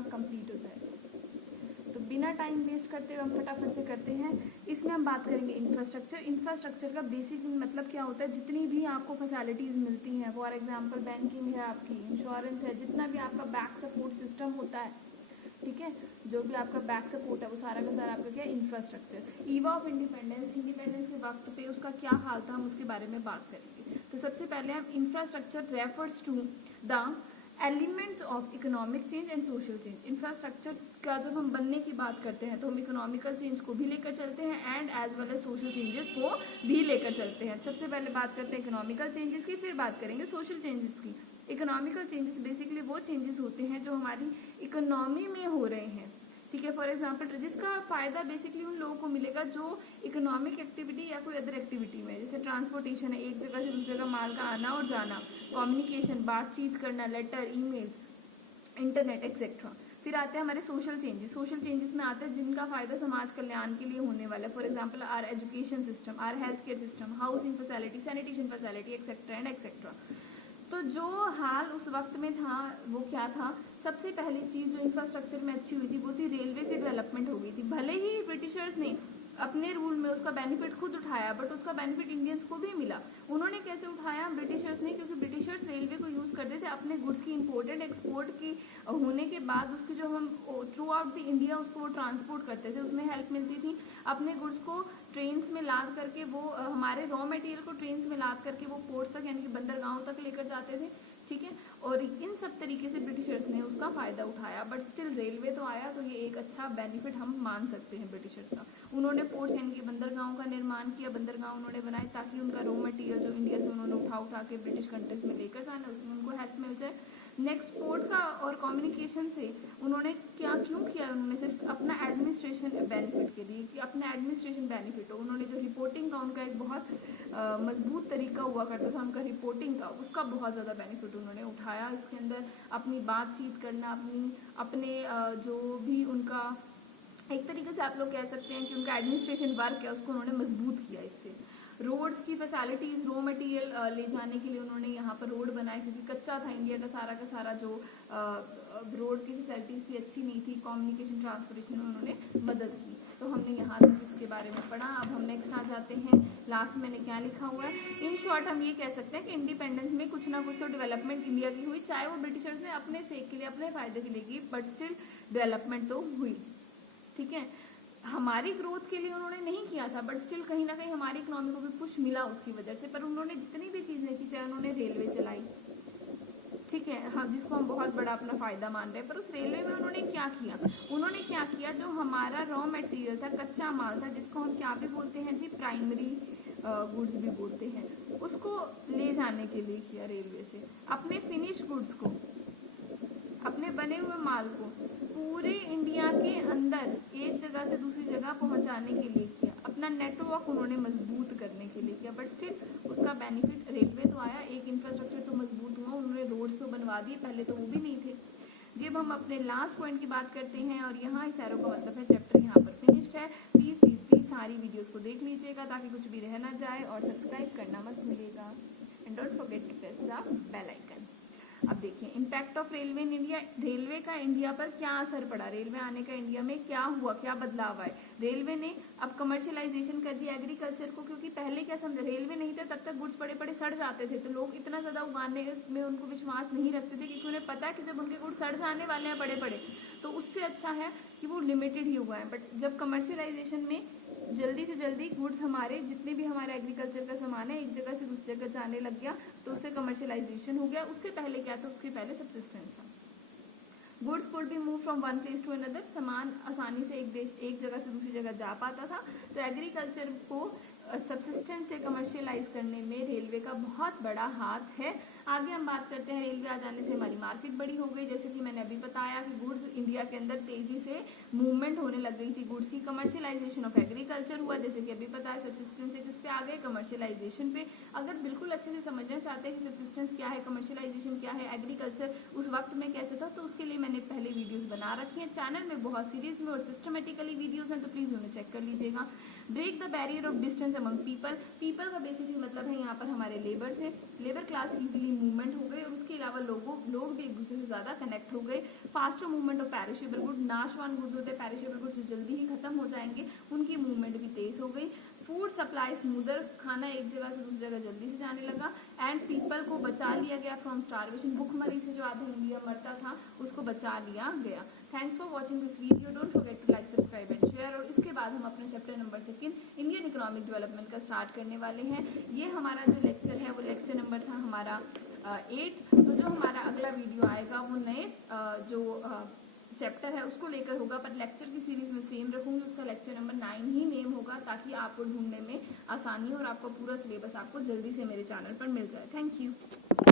अपना कंप्लीट हो जाएगा। तो बिना टाइम वेस्ट करते हुए हम फटाफट से करते हैं। इसमें हम बात करेंगे इंफ्रास्ट्रक्चर। इंफ्रास्ट्रक्चर का बेसिक मतलब क्या होता है, जितनी भी आपको फैसिलिटीज़ मिलती हैं, फॉर एग्जांपल बैंकिंग है, आपकी इंश्योरेंस है, जितना भी आपका बैक सपोर्ट सिस्टम होता है, ठीक है, जो भी आपका बैक सपोर्ट है वो सारा का सारा आपका क्या है, infrastructure. Eva of independence, independence के वक्त पे उसका क्या हाल था, हम उसके बारे में बात करेंगे। तो सबसे पहले हम infrastructure refers to the elements of economic change and social change. Infrastructure का जब हम बनने की बात करते हैं तो हम इकोनॉमिकल चेंज को भी लेकर चलते हैं and as well as social changes को भी लेकर चलते हैं। सबसे पहले बात करते हैं इकोनॉमिकल चेंजेस की, फिर बात करेंगे सोशल चेंजेस की। इकोनॉमिकल चेंजेस बेसिकली वो चेंजेस होते हैं जो हमारी इकोनॉमी में हो रहे हैं, ठीक है। फॉर एग्जाम्पल जिसका फायदा बेसिकली उन लोगों को मिलेगा जो इकोनॉमिक एक्टिविटी या कोई अदर एक्टिविटी में, जैसे ट्रांसपोर्टेशन है, एक जगह से दूसरी जगह माल का आना और जाना, कम्युनिकेशन, बातचीत करना, लेटर, ईमेल, इंटरनेट एक्सेट्रा। फिर आते हैं हमारे सोशल चेंजेस। सोशल चेंजेस में आते हैं जिनका फायदा समाज कल्याण के लिए होने वाला है। For example our education system, our health care system, housing facility, sanitation facility etcetera and etcetera. तो जो हाल उस वक्त में था वो क्या था, सबसे पहली चीज जो इंफ्रास्ट्रक्चर में अच्छी हुई थी वो थी रेलवे की डेवलपमेंट हो गई थी। भले ही ब्रिटिशर्स ने अपने रूल में उसका बेनिफिट खुद उठाया, बट उसका बेनिफिट इंडियंस को भी मिला। उन्होंने कैसे उठाया, ब्रिटिशर्स ने, क्योंकि ब्रिटिशर्स रेलवे को यूज करते थे अपने गुड्स की इम्पोर्ट एंड एक्सपोर्ट की होने के बाद उसकी जो हम थ्रू आउट द इंडिया उसको ट्रांसपोर्ट करते थे, उसमें हेल्प मिलती थी। अपने गुड्स को ट्रेन्स में लाद करके वो हमारे रॉ मटेरियल को ट्रेन्स में लाद करके वो पोर्ट तक यानी कि बंदरगाहों तक लेकर जाते थे, ठीक है। और इन सब तरीके से ब्रिटिशर्स ने उसका फायदा उठाया, बट स्टिल रेलवे तो आया, तो ये एक अच्छा बेनिफिट हम मान सकते हैं ब्रिटिशर्स का। उन्होंने पोर्ट्स यानी कि बंदरगाहों का निर्माण किया, बंदरगाह उन्होंने बनाए ताकि उनका रॉ मटेरियल जो इंडिया से उन्होंने उठा के ब्रिटिश कंट्रीज में लेकर जाना, उसमें उनको हेल्प मिल जाए। नेक्स्ट पोर्ट का और कम्युनिकेशन से उन्होंने क्यों किया, उन्होंने सिर्फ अपना एडमिनिस्ट्रेशन बेनिफिट के लिए कि अपना एडमिनिस्ट्रेशन बेनिफिट हो। उन्होंने जो रिपोर्टिंग का उनका एक बहुत मजबूत तरीका हुआ करता था उनका रिपोर्टिंग का, उसका बहुत ज़्यादा बेनिफिट उन्होंने उठाया। इसके अंदर अपनी बातचीत करना, अपने जो भी उनका एक तरीके से आप लोग कह सकते हैं कि उनका एडमिनिस्ट्रेशन वर्क है उसको उन्होंने मजबूत किया। इससे रोड्स की फैसिलिटीज, रॉ मटेरियल ले जाने के लिए उन्होंने यहाँ पर रोड बनाए, क्योंकि कच्चा था इंडिया का सारा जो रोड की फैसिलिटीज थी अच्छी नहीं थी, कम्युनिकेशन ट्रांसपोर्टेशन में उन्होंने मदद की। तो हमने यहाँ तक इसके बारे में पढ़ा। अब हम नेक्स्ट आ जाते हैं, लास्ट मैंने क्या लिखा हुआ है। इन शॉर्ट हम ये कह सकते हैं कि इंडिपेंडेंस में कुछ ना कुछ तो डेवलपमेंट इंडिया की हुई, चाहे वो ब्रिटिशर्स ने अपने सेक के लिए अपने फायदे के लिए की, बट स्टिल डेवलपमेंट तो हुई, ठीक है। हमारी ग्रोथ के लिए उन्होंने नहीं किया था, बट स्टिल कहीं ना कहीं हमारी इकोनॉमी को भी पुश मिला उसकी वजह से। पर उन्होंने जितनी भी चीजें की, चाहे उन्होंने रेलवे चलाई, ठीक है, हाँ, जिसको हम बहुत बड़ा अपना फायदा मान रहे हैं, पर उस रेलवे में उन्होंने क्या किया, जो हमारा रॉ मटेरियल था, कच्चा माल था, जिसको हम क्या भी बोलते हैं जी, प्राइमरी गुड्स भी बोलते हैं, उसको ले जाने के लिए किया रेलवे से। अपने फिनिश गुड्स को, अपने बने हुए माल को पूरे इंडिया के अंदर एक जगह से दूसरी जगह पहुंचाने के लिए किया। अपना नेटवर्क उन्होंने मजबूत करने के लिए किया, बट स्टिल उसका बेनिफिट रेलवे तो आया, एक इंफ्रास्ट्रक्चर तो मजबूत हुआ, उन्होंने रोड्स तो बनवा दिए, पहले तो वो भी नहीं थे। जब हम अपने लास्ट पॉइंट की बात करते हैं, और यहाँ इस एरो का मतलब है चैप्टर यहाँ पर फिनिश्ड है। प्लीज सारी वीडियोस को देख लीजिएगा ताकि कुछ भी रह ना जाए, और सब्सक्राइब करना मत भूलिएगा, and don't forget to press the bell icon. अब देखिए impact of railway in India. Railway का इंडिया पर क्या असर पड़ा, रेलवे आने का इंडिया में क्या हुआ, क्या बदलाव आए। रेलवे ने अब कमर्शियलाइजेशन कर दिया एग्रीकल्चर को, क्योंकि पहले क्या समझे, रेलवे नहीं था तब तक गुड्स बड़े बड़े सड़ जाते थे, तो लोग इतना ज्यादा उगाने में उनको विश्वास नहीं रखते थे, क्योंकि उन्हें पता है कि जब उनके गुड्स सड़ जाने वाले हैं बड़े बड़े, तो उससे अच्छा है कि वो लिमिटेड ही हुआ है। बट जब कमर्शियलाइजेशन में जल्दी से जल्दी गुड्स हमारे जितने भी हमारे एग्रीकल्चर का सामान है एक जगह से दूसरी जगह जाने लग गया, तो उससे कमर्शियलाइजेशन हो गया। उससे पहले क्या था, उसके पहले सब्सिस्टेंस था। Goods could be move from one place to another, सामान आसानी से एक जगह से दूसरी जगह जा पाता था। तो एग्रीकल्चर को सब्सिस्टेंस से कमर्शियलाइज करने में रेलवे का बहुत बड़ा हाथ है। आगे हम बात करते हैं, रेलवे आ जाने से हमारी मार्केट बड़ी हो गई, जैसे कि मैंने अभी बताया कि गुड्स इंडिया के अंदर तेजी से मूवमेंट होने लग गई थी गुड्स की। कमर्शियलाइजेशन ऑफ एग्रीकल्चर हुआ, जैसे कि अभी पता है सब्सिस्टेंस से किस पे आ गए, कमर्शियलाइजेशन पे। अगर बिल्कुल अच्छे से समझना चाहते हैं कि सब्सिस्टेंस क्या है, कमर्शियलाइजेशन क्या है, एग्रीकल्चर उस वक्त में कैसे था, तो उसके लिए मैंने पहले वीडियोस बना रखी हैं चैनल में, बहुत सीरीज में और सिस्टमेटिकली वीडियोस हैं, तो प्लीज उन्हें चेक कर लीजिएगा। Break the barrier of distance among people, people का बेसिकली मतलब है यहाँ पर हमारे लेबर से, लेबर क्लास इजीली मूवमेंट हो गए और उसके अलावा लोग भी एक दूसरे से ज्यादा कनेक्ट हो गए। Faster movement of perishable good, नाशवान गुड्स होते हैं पेरिशेबल गुड्स जो जल्दी ही खत्म हो जाएंगे, उनकी मूवमेंट भी तेज हो गई। फूड सप्लाई स्मूदर, खाना एक जगह से दूसरी जगह जल्दी से जाने लगा। एंड पीपल को बचा लिया गया फ्रॉम स्टारवेशन, भूखमरी से जो आधा इंडिया मरता था उसको बचा लिया गया। Thanks for watching this video, don't forget to like subscribe and share. और इसके बाद हम अपने chapter number 2 Indian economic development का स्टार्ट करने वाले हैं। ये हमारा जो लेक्चर है वो लेक्चर नंबर था हमारा 8। तो जो हमारा अगला वीडियो आएगा वो नए जो चैप्टर है उसको लेकर होगा, पर लेक्चर की सीरीज में सेम रखूंगी, उसका लेक्चर नंबर 9 ही नेम होगा ताकि आपको ढूंढने में आसानी हो और आपका पूरा सिलेबस आपको जल्दी से मेरे चैनल पर मिल जाए। Thank you.